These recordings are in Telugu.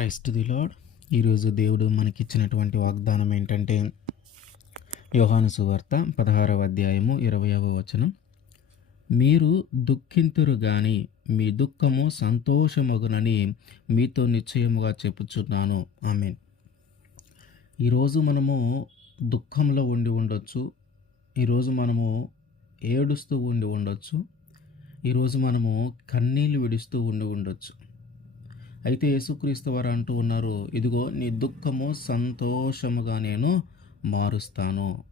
క్రైస్ట్ ది లాడ్ ఈరోజు దేవుడు మనకిచ్చినటువంటి వాగ్దానం ఏంటంటే యోహాను సువార్త పదహారవ అధ్యాయము ఇరవయవ వచనం. మీరు దుఃఖింతురు గాని మీ దుఃఖము సంతోషమగునని మీతో నిశ్చయముగా చెప్పుచున్నాను. ఆమెన్. ఈరోజు మనము దుఃఖంలో ఉండి ఉండొచ్చు. ఈరోజు మనము ఏడుస్తూ ఉండి ఉండొచ్చు. ఈరోజు మనము కన్నీళ్ళు విడుస్తూ ఉండి ఉండొచ్చు. అయితే యేసుక్రీస్తు వారు అంటూ ఉన్నారు ఇదిగో నీ దుఃఖము సంతోషముగా నేను మారుస్తాను.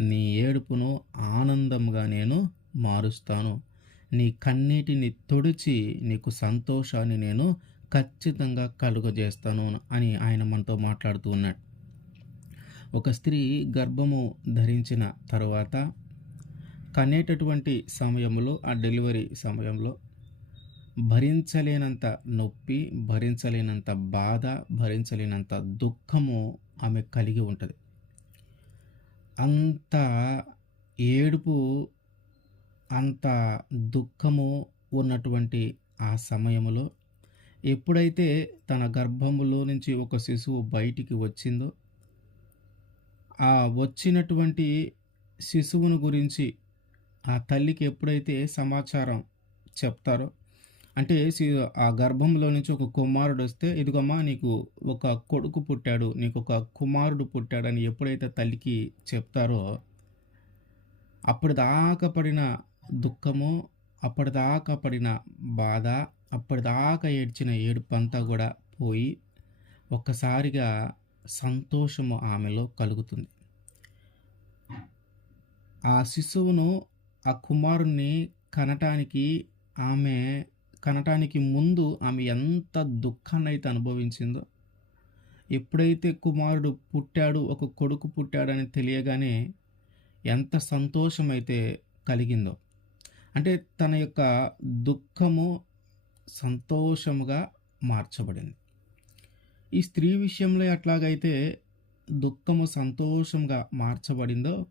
నీ ఏడుపును ఆనందంగా నేను మారుస్తాను. నీ కన్నీటిని తొడిచి నీకు సంతోషాన్ని నేను ఖచ్చితంగా కలుగజేస్తాను అని ఆయన మనతో మాట్లాడుతూ ఉన్నాడు. ఒక స్త్రీ గర్భము ధరించిన తర్వాత కనేటటువంటి సమయంలో ఆ డెలివరీ సమయంలో భరించలేనంత నొప్పి భరించలేనంత బాధ భరించలేనంత దుఃఖము ఆమె కలిగి ఉంటుంది. అంత ఏడుపు అంత దుఃఖము ఉన్నటువంటి ఆ సమయంలో ఎప్పుడైతే తన గర్భములో నుంచి ఒక శిశువు బయటికి వచ్చిందో ఆ వచ్చినటువంటి శిశువును గురించి ఆ తల్లికి ఎప్పుడైతే సమాచారం చెప్తారో అంటే ఆ గర్భంలో నుంచి ఒక కుమారుడు వస్తే ఇదిగమ్మా నీకు ఒక కొడుకు పుట్టాడు నీకు ఒక కుమారుడు పుట్టాడని ఎప్పుడైతే తల్లికి చెప్తారో అప్పటిదాకా పడిన దుఃఖము అప్పటిదాకా పడిన బాధ అప్పటిదాకా ఏడ్చిన ఏడుపంతా కూడా పోయి ఒక్కసారిగా సంతోషము ఆమెలో కలుగుతుంది. ఆ శిశువును ఆ కుమారుణ్ణి కనటానికి ఆమె కనటానికి ముందు ఆమె ఎంత దుఃఖాన్ని అయితే అనుభవించిందో ఎప్పుడైతే కుమారుడు పుట్టాడు ఒక కొడుకు పుట్టాడని తెలియగానే ఎంత సంతోషం అయితే కలిగిందో. అంటే తన యొక్క దుఃఖము సంతోషముగా మార్చబడింది. ఈ స్త్రీ విషయంలో ఎట్లాగైతే దుఃఖము సంతోషంగా మార్చబడిందో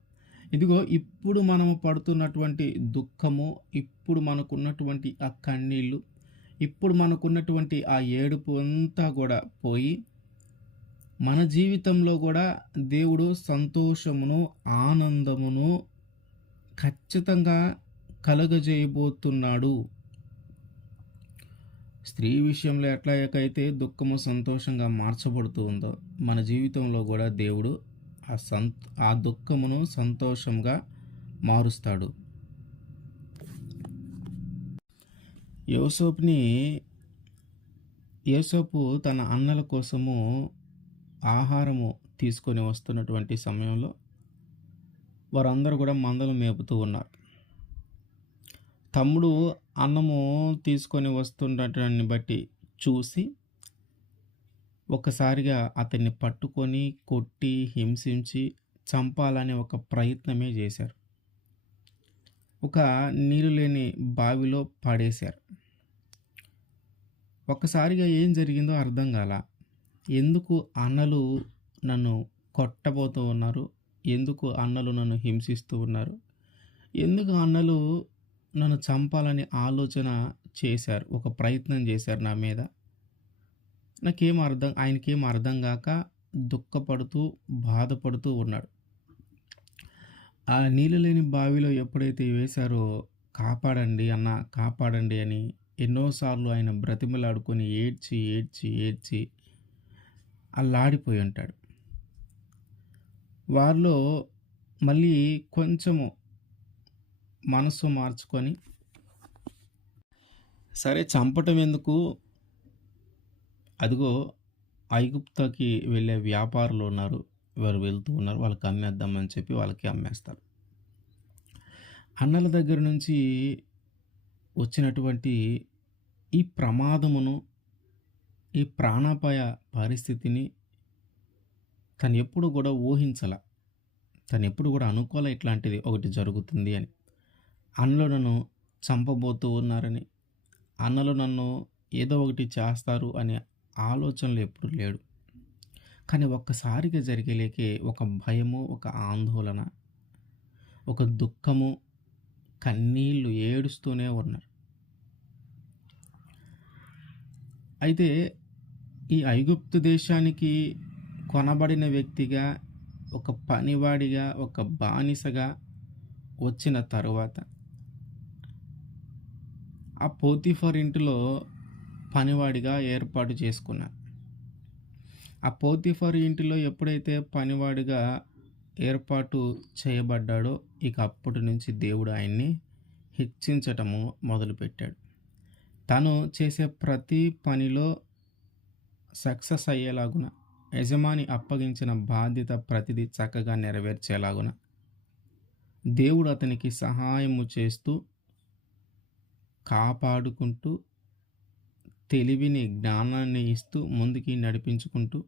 ఇదిగో ఇప్పుడు మనము పడుతున్నటువంటి దుఃఖము ఇప్పుడు మనకున్నటువంటి ఆ కన్నీళ్ళు ఇప్పుడు మనకున్నటువంటి ఆ ఏడుపు అంతా కూడా పోయి మన జీవితంలో కూడా దేవుడు సంతోషమును ఆనందమును ఖచ్చితంగా కలుగజేయబోతున్నాడు. స్త్రీ విషయంలో ఎట్లా ఎక్కైతే దుఃఖము సంతోషంగా మార్చబడుతూ ఉందో మన జీవితంలో కూడా దేవుడు ఆ సం ఆ దుఃఖమును సంతోషంగా మారుస్తాడు. యోసోపుని యోసోపు తన అన్నల కోసము ఆహారము తీసుకొని వస్తున్నటువంటి సమయంలో వారందరూ కూడా మందలు మేపుతూ ఉన్నారు. తమ్ముడు అన్నము తీసుకొని వస్తున్నటాన్ని బట్టి చూసి ఒక్కసారిగా అతన్ని పట్టుకొని కొట్టి హింసించి చంపాలనే ఒక ప్రయత్నమే చేశారు. ఒక నీరు లేని బావిలో పడేశారు. ఒక్కసారిగా ఏం జరిగిందో అర్థం కాల. ఎందుకు అన్నలు నన్ను కొట్టబోతూ ఉన్నారు? ఎందుకు అన్నలు నన్ను హింసిస్తూ ఉన్నారు? ఎందుకు అన్నలు నన్ను చంపాలని ఆలోచన చేశారు? ఒక ప్రయత్నం చేశారు నా మీద. నాకేం అర్థం ఆయనకేం అర్థం కాక దుఃఖపడుతూ బాధపడుతూ ఉన్నాడు. ఆ నీళ్ళు లేని బావిలో ఎప్పుడైతే వేశారో కాపాడండి అన్న కాపాడండి అని ఎన్నోసార్లు ఆయన బ్రతిమలాడుకొని ఏడ్చి ఏడ్చి ఏడ్చి అల్లాడిపోయి ఉంటాడు వారిలో మళ్ళీ కొంచెము మనసు మార్చుకొని సరే చంపటం ఎందుకు? అదిగో ఐగుప్తకి వెళ్ళే వ్యాపారులు ఉన్నారు వారు వెళ్తూ ఉన్నారు వాళ్ళకి అమ్మేద్దామని చెప్పి వాళ్ళకి అమ్మేస్తారు. అన్నల దగ్గర నుంచి వచ్చినటువంటి ఈ ప్రమాదమును ఈ ప్రాణాపాయ పరిస్థితిని తను ఎప్పుడు కూడా ఊహించాల. తను ఎప్పుడు కూడా అనుకోలే ఇట్లాంటిది ఒకటి జరుగుతుంది అని. అన్నలు నన్ను చంపబోతూ ఉన్నారని అన్నలు నన్ను ఏదో ఒకటి చేస్తారు అనే ఆలోచనలు ఎప్పుడు లేడు. కానీ ఒక్కసారిగా జరిగేలేకే ఒక భయము ఒక ఆందోళన ఒక దుఃఖము కన్నీళ్ళు ఏడుస్తూనే ఉన్నారు. అయితే ఈ ఐగుప్తు దేశానికి కొనబడిన వ్యక్తిగా ఒక పనివాడిగా ఒక బానిసగా వచ్చిన తరువాత ఆ పోతిఫర్ ఇంటిలో పనివాడిగా ఏర్పాటు చేసుకున్నారు ఆ పోతిఫర్ ఇంటిలో ఎప్పుడైతే పనివాడిగా ఏర్పాటు చేయబడ్డాడో ఇక అప్పటి నుంచి దేవుడు ఆయన్ని హెచ్చించటము మొదలుపెట్టాడు. తను చేసే ప్రతి పనిలో సక్సెస్ అయ్యేలాగున యజమాని అప్పగించిన బాధ్యత ప్రతిదీ చక్కగా నెరవేర్చేలాగున దేవుడు అతనికి సహాయము చేస్తూ కాపాడుకుంటూ తెలివిని జ్ఞానాన్ని ఇస్తూ ముందుకి నడిపించుకుంటూ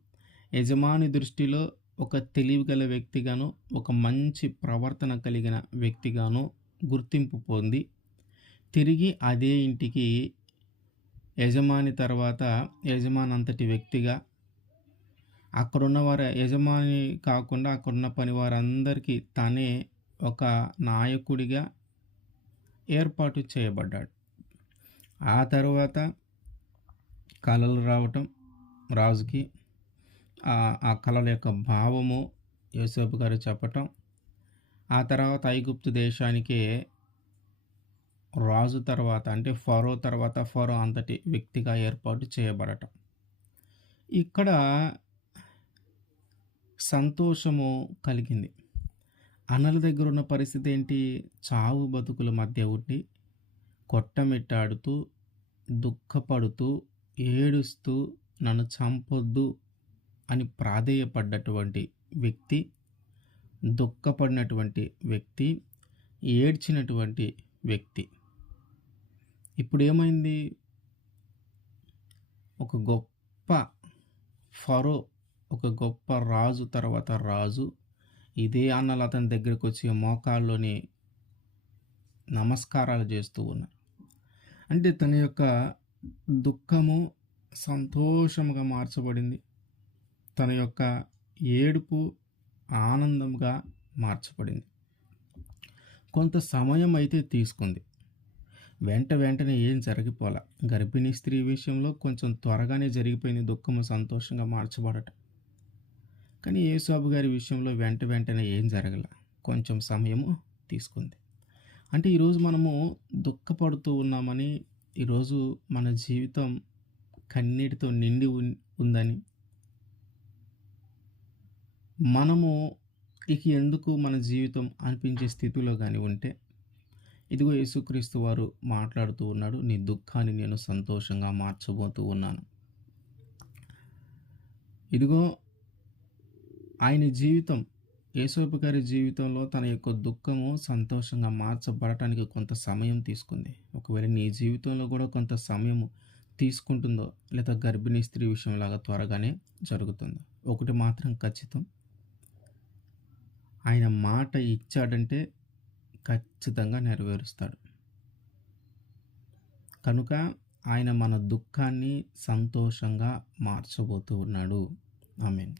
యజమాని దృష్టిలో ఒక తెలివి గల వ్యక్తిగాను ఒక మంచి ప్రవర్తన కలిగిన వ్యక్తిగాను గుర్తింపు పొంది తిరిగి అదే ఇంటికి యజమాని తర్వాత యజమాని అంతటి వ్యక్తిగా అక్కడున్న వారి యజమాని కాకుండా అక్కడున్న పని వారందరికీ తనే ఒక నాయకుడిగా ఏర్పాటు చేయబడ్డాడు. ఆ తర్వాత కళలు రావటం రాజుకి ఆ కళల యొక్క భావము యోసేపు గారు చెప్పటం. ఆ తర్వాత ఐగుప్తు దేశానికి రాజు తర్వాత అంటే ఫరో తర్వాత ఫరో అంతటి వ్యక్తిగా ఏర్పాటు చేయబడటం. ఇక్కడ సంతోషము కలిగింది. అనల దగ్గర ఉన్న పరిస్థితి ఏంటి? చావు బతుకుల మధ్య ఉండి కొట్టమిట్టాడుతూ దుఃఖపడుతూ ఏడుస్తూ నన్ను చంపొద్దు అని ప్రాధేయపడ్డటువంటి వ్యక్తి దుఃఖపడినటువంటి వ్యక్తి ఏడ్చినటువంటి వ్యక్తి. ఇప్పుడు ఏమైంది ఒక గొప్ప ఫరో ఒక గొప్ప రాజు తర్వాత రాజు ఇదే అన్నలు అతని దగ్గరకు వచ్చి మోకాల్లోని నమస్కారాలు చేస్తూ ఉన్నారు. అంటే తన యొక్క దుఃఖము సంతోషముగా మార్చబడింది. తన యొక్క ఏడుపు ఆనందంగా మార్చబడింది. కొంత సమయం అయితే తీసుకుంది. వెంట వెంటనే ఏం జరిగిపోలే. గర్భిణీ స్త్రీ విషయంలో కొంచెం త్వరగానే జరిగిపోయింది దుఃఖము సంతోషంగా మార్చబడటం. కానీ యేసాబు గారి విషయంలో వెంట వెంటనే ఏం జరగల. కొంచెం సమయము తీసుకుంది. అంటే ఈరోజు మనము దుఃఖపడుతూ ఉన్నామని ఈరోజు మన జీవితం కన్నీటితో నిండి ఉందని. మనము ఇక ఎందుకు మన జీవితం అనిపించే స్థితిలో కానీ ఉంటే ఇదిగో యేసుక్రీస్తు వారు మాట్లాడుతూ ఉన్నాడు నీ దుఃఖాన్ని నేను సంతోషంగా మార్చబోతూ ఉన్నాను. ఇదిగో ఆయన జీవితం యేసోపు గారి జీవితంలో తన యొక్క దుఃఖము సంతోషంగా మార్చబడటానికి కొంత సమయం తీసుకుంది. ఒకవేళ నీ జీవితంలో కూడా కొంత సమయము తీసుకుంటుందో లేదా గర్భిణీ స్త్రీ విషయంలాగా త్వరగానే జరుగుతుందో. ఒకటి మాత్రం ఖచ్చితం. ఆయన మాట ఇచ్చాడంటే ఖచ్చితంగా నెరవేరుస్తాడు. కనుక ఆయన మన దుఃఖాన్ని సంతోషంగా మార్చబోతూ ఉన్నాడు. ఆమెన్.